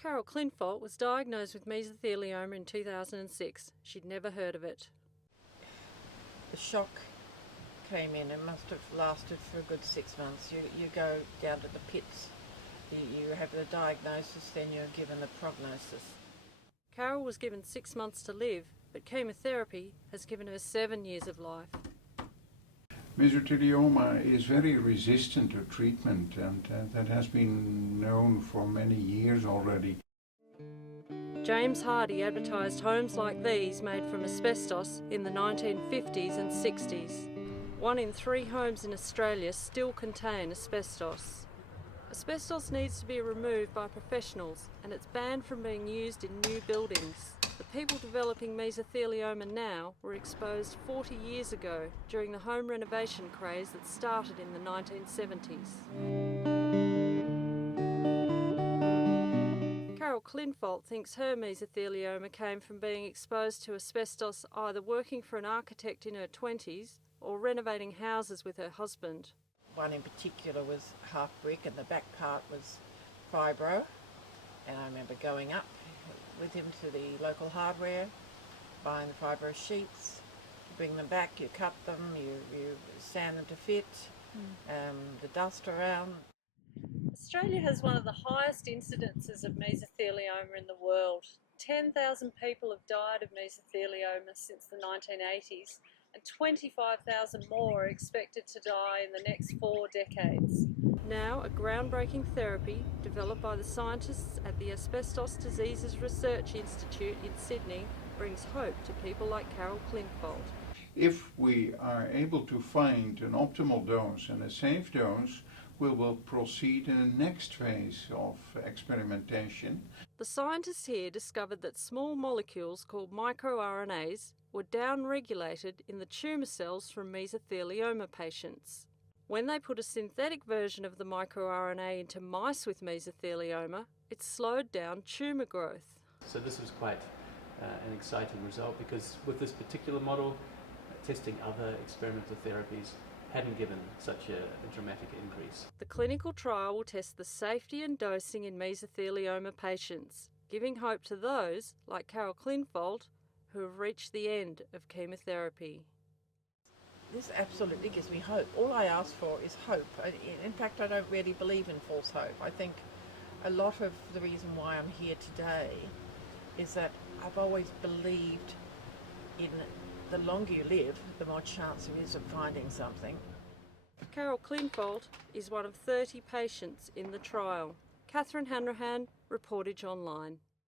Carol Clinfolt was diagnosed with mesothelioma in 2006. She'd never heard of it. The shock came in and must have lasted for a good 6 months. You go down to the pits, you have the diagnosis, then you're given the prognosis. Carol was given 6 months to live, but chemotherapy has given her 7 years of life. Mesothelioma is very resistant to treatment, and that has been known for many years already. James Hardy advertised homes like these made from asbestos in the 1950s and 60s. 1 in 3 homes in Australia still contain asbestos. Asbestos needs to be removed by professionals, and it's banned from being used in new buildings. The people developing mesothelioma now were exposed 40 years ago during the home renovation craze that started in the 1970s. Carol Clinfolt thinks her mesothelioma came from being exposed to asbestos either working for an architect in her 20s or renovating houses with her husband. One in particular was half brick and the back part was fibro, and I remember going up with him to the local hardware, buying the fibro sheets, bring them back, you cut them, you sand them to fit, the dust around. Australia has one of the highest incidences of mesothelioma in the world. 10,000 people have died of mesothelioma since the 1980s, and 25,000 more are expected to die in the next 4 decades. Now, a groundbreaking therapy developed by the scientists at the Asbestos Diseases Research Institute in Sydney brings hope to people like Carol Clinfolt. If we are able to find an optimal dose and a safe dose, we will proceed in the next phase of experimentation. The scientists here discovered that small molecules called microRNAs were downregulated in the tumour cells from mesothelioma patients. When they put a synthetic version of the microRNA into mice with mesothelioma, it slowed down tumour growth. So this was quite an exciting result, because with this particular model, testing other experimental therapies hadn't given such a dramatic increase. The clinical trial will test the safety and dosing in mesothelioma patients, giving hope to those, like Carol Clinfolt, who have reached the end of chemotherapy. This absolutely gives me hope. All I ask for is hope. In fact, I don't really believe in false hope. I think a lot of the reason why I'm here today is that I've always believed in the longer you live, the more chance there is of finding something. Carol Clinfolt is one of 30 patients in the trial. Hanrahan, Reportage Online.